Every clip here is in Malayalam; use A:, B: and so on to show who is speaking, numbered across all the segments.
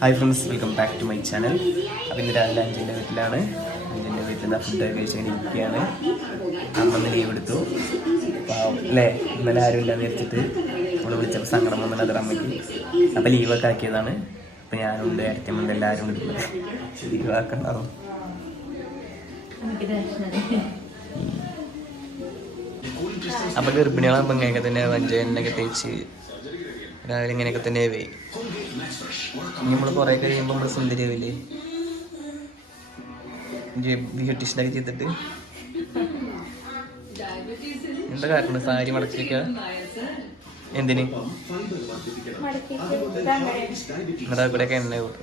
A: Hi friends welcome back to my channel അപ്പം ഇന്ന് രാവിലെ അഞ്ചിന്റെ വീട്ടിലാണ്. അഞ്ചിന്റെ വീട്ടിൽ നിന്ന് ഫുഡ് കഴിച്ചിങ്ങനെ ഇരിക്കുകയാണ്. അമ്മന്ന് ലീവ് എടുത്തു. അല്ലേ? ഇന്നലെ ആരും ഇല്ലാന്ന് വെച്ചിട്ട് നമ്മൾ വിളിച്ചപ്പോൾ സങ്കടം വന്നിട്ട് അതൊരു അമ്മയ്ക്ക്. അപ്പം ലീവൊക്കെ ആക്കിയതാണ്. അപ്പം ഞാനുണ്ട് അരറ്റമുണ്ട് എല്ലാവരും ഉണ്ട്. ലീവാക്കണ്ടാവും അപ്പം ഗർഭിണികളാകുമ്പോൾ ഇങ്ങനെയൊക്കെ തന്നെ വഞ്ചനൊക്കെ തേച്ച് രാവിലെ ഇങ്ങനെയൊക്കെ തന്നെ വേ നമ്മൾ കുറെ കഴിയുമ്പോൾ നമ്മൾ സുന്ദരിയാവില്ലേ? ബ്യൂട്ടീഷ്യനൊക്കെ ചെയ്തിട്ട്? എന്താ കാരണം സാരി മടക്കി വെക്കുക എന്തിന് അതാ കൂടെയൊക്കെ എണ്ണ കൂട്ടും.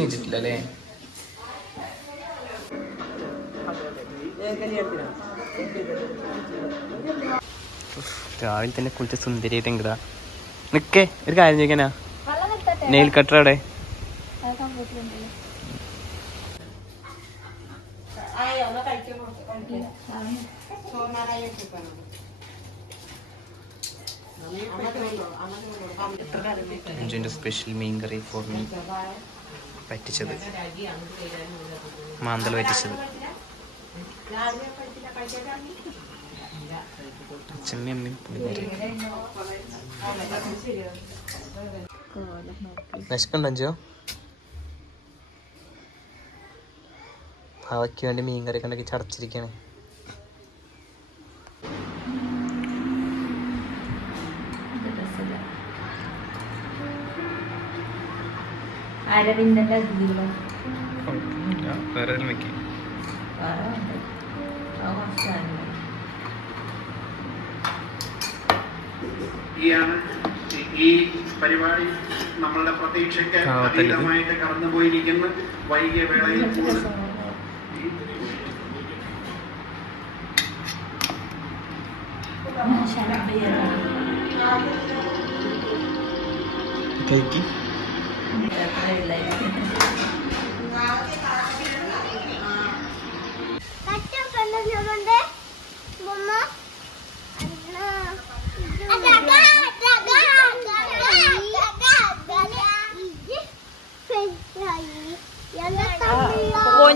A: നീച്ചിട്ടില്ല അല്ലേ രാവിലെ തന്നെ കുളിച്ച സുന്ദരിയായിട്ട് എങ്കിടാ നിക്കേ ഒരു കാര്യം ചോദിക്കാനാ? നെയിൽ കട്ടർ അവിടെ സ്പെഷ്യൽ മീൻ കറി ഫോർ മീ പറ്റിച്ചത്. മാന്തൽ പറ്റിച്ചത്. വിശക്കുണ്ടോ അഞ്ചോ? ഭാവയ്ക്ക് വേണ്ടി മീൻ കറി കണ്ടൊക്കെ ചടച്ചിരിക്കാണ്.
B: അരവിന്ദന്റെ
A: വേറെ വെക്കി?
C: ഈയാണ് ഈ പരിപാടി നമ്മളുടെ പ്രതീക്ഷയ്ക്ക്? അതീതമായിട്ട് കടന്നുപോയിരിക്കുന്ന. വൈകിയ വേളയിൽ കൂടുതൽ
A: കഴിക്ക്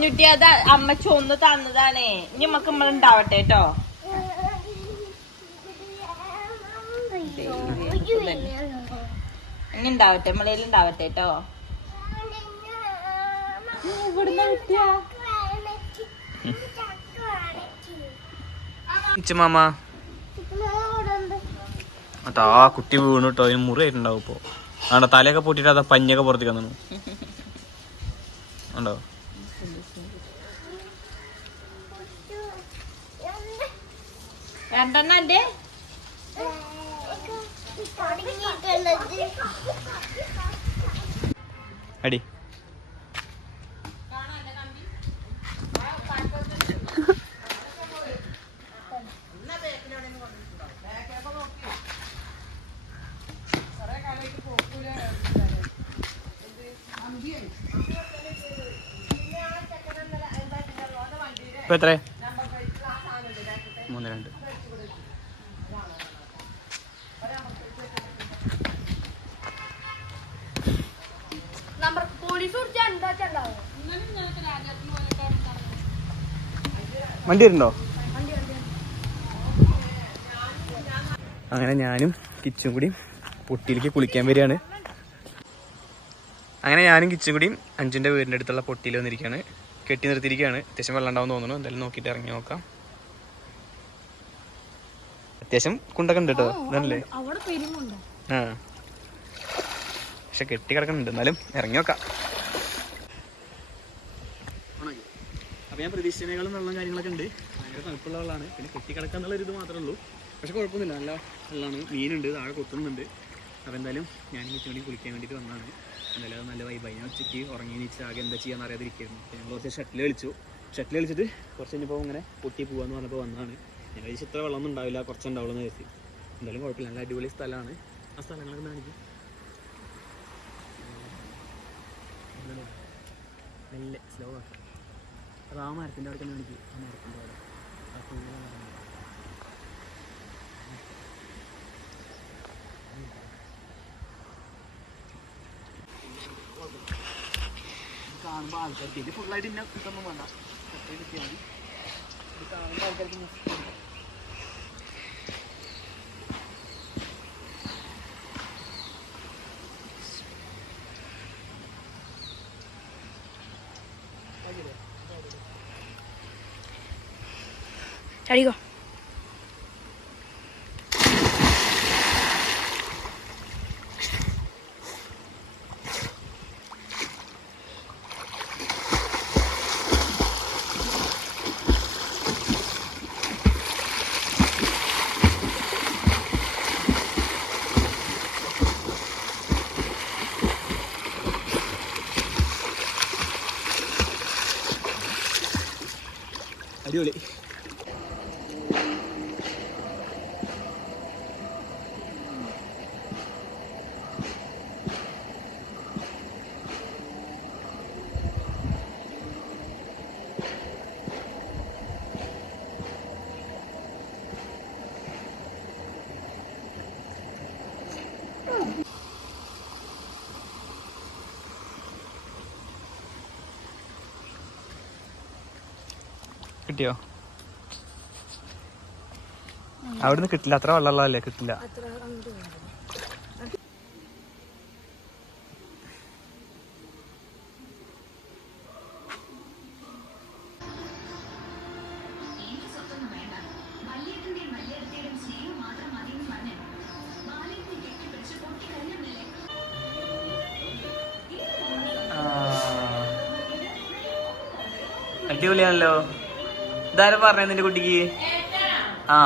B: കോഞ്ഞുട്ടി അത് അമ്മച്ച ഒന്ന് തന്നതാണേ. ഇനി നമുക്ക് നമ്മൾ ഉണ്ടാവട്ടെ കേട്ടോ ഇനി ഉണ്ടാവട്ടെ നമ്മളേലും ഉണ്ടാവട്ടെ കേട്ടോ
A: മാമ. അതാ കുട്ടി വീണു കേട്ടോ അതിന് മുറിയായിട്ടുണ്ടാവും ഇപ്പോ. ആണോ തലയൊക്കെ പൊട്ടിട്ട് അതാ പഞ്ഞൊക്കെ പുറത്തേക്ക് വന്നു ഉണ്ടോ?
B: രണ്ടെണ്ണം എന്റെ
A: അടി. ഇപ്പൊ എത്ര വണ്ടി വരുന്നുണ്ടോ? അങ്ങനെ ഞാനും കിച്ചും കൂടി പൊട്ടിയിലേക്ക് കുളിക്കാൻ വരികയാണ്. അങ്ങനെ ഞാനും കിച്ചും കൂടി അഞ്ചിന്റെ വീടിന്റെ അടുത്തുള്ള പൊട്ടിയിൽ വന്നിരിക്കുകയാണ്. കെട്ടി നിർത്തിയിരിക്കുകയാണ്. അത്യാവശ്യം വെള്ളം ഉണ്ടാവും തോന്നുന്നു. എന്തായാലും നോക്കിയിട്ട് ഇറങ്ങി നോക്കാം. അത്യാവശ്യം കുണ്ടൊക്കെ ഉണ്ട് കേട്ടോ. ഇതല്ലേ ആ. പക്ഷെ കെട്ടി കിടക്കുന്നുണ്ട്. എന്നാലും ഇറങ്ങി നോക്കാം. അപ്പോൾ ഞാൻ പ്രതീക്ഷിച്ചതിനേക്കാളും വെള്ളം കാര്യങ്ങളൊക്കെ ഉണ്ട്. ഭയങ്കര തണുപ്പുള്ള വെള്ളമാണ്. പിന്നെ കെട്ടിക്കിടക്കുക എന്നുള്ളൊരു ഇത് മാത്രമേ ഉള്ളൂ. പക്ഷെ കുഴപ്പമൊന്നുമില്ല. നല്ല വെള്ളമാണ്. മീനുണ്ട്. താഴെ കൊത്തുന്നുണ്ട്. അപ്പോൾ എന്തായാലും ഞാൻ കൂടി കുളിക്കാൻ വേണ്ടിയിട്ട് വന്നതാണ്. എന്തായാലും നല്ല വൈബായി ഞാൻ ഉച്ചയ്ക്ക് ഉറങ്ങി നീച്ച് ആകെ എന്താ ചെയ്യാന്ന് അറിയാതിരിക്കുന്നു ഞങ്ങൾ കുറച്ച് ഷട്ടിൽ കളിച്ചു ഷട്ടിൽ കളിച്ചിട്ട് കുറച്ച് കഴിഞ്ഞപ്പോൾ ഇങ്ങനെ പൊട്ടി പോകാന്ന് പറഞ്ഞപ്പോൾ വന്നതാണ്. ഞങ്ങൾ ഇത്ര വെള്ളമൊന്നും ഉണ്ടാവില്ല. കുറച്ചുണ്ടാവുള്ളൂ എന്ന് കരുതി. എന്തായാലും കുഴപ്പമില്ല. നല്ല അടിപൊളി സ്ഥലമാണ്. ആ സ്ഥലങ്ങളൊക്കെ കാണിക്കും. മെല്ലെ സ്ലോ ആക്കാം. അപ്പോൾ ആ മരത്തിന്റെ അവിടെ തന്നെ എനിക്ക് ആ മരത്തിന്റെ അവിടെ. ആ കുഴിയിലെ മരം കാണുമ്പോൾ ആൾക്കാർക്ക് ഇത് ഫുള്ളായിട്ട് ഇന്ന കിട്ടുമ്പോൾ വേണ്ട. കട്ടയിൽ ഇത് കാണുമ്പോൾ ആൾക്കാർക്ക് ഇന്ന ഇഷ്ടപ്പെടും.
D: ചടിക്കോ
A: അടിപൊളി കിട്ടിയോ? അവിടുന്ന് കിട്ടില്ല. അത്ര വെള്ളമുള്ളതല്ലേ കിട്ടില്ല? അടിപൊളിയാണല്ലോ. ഇതാരും പറഞ്ഞ നിന്റെ കുട്ടിക്ക്? ആ.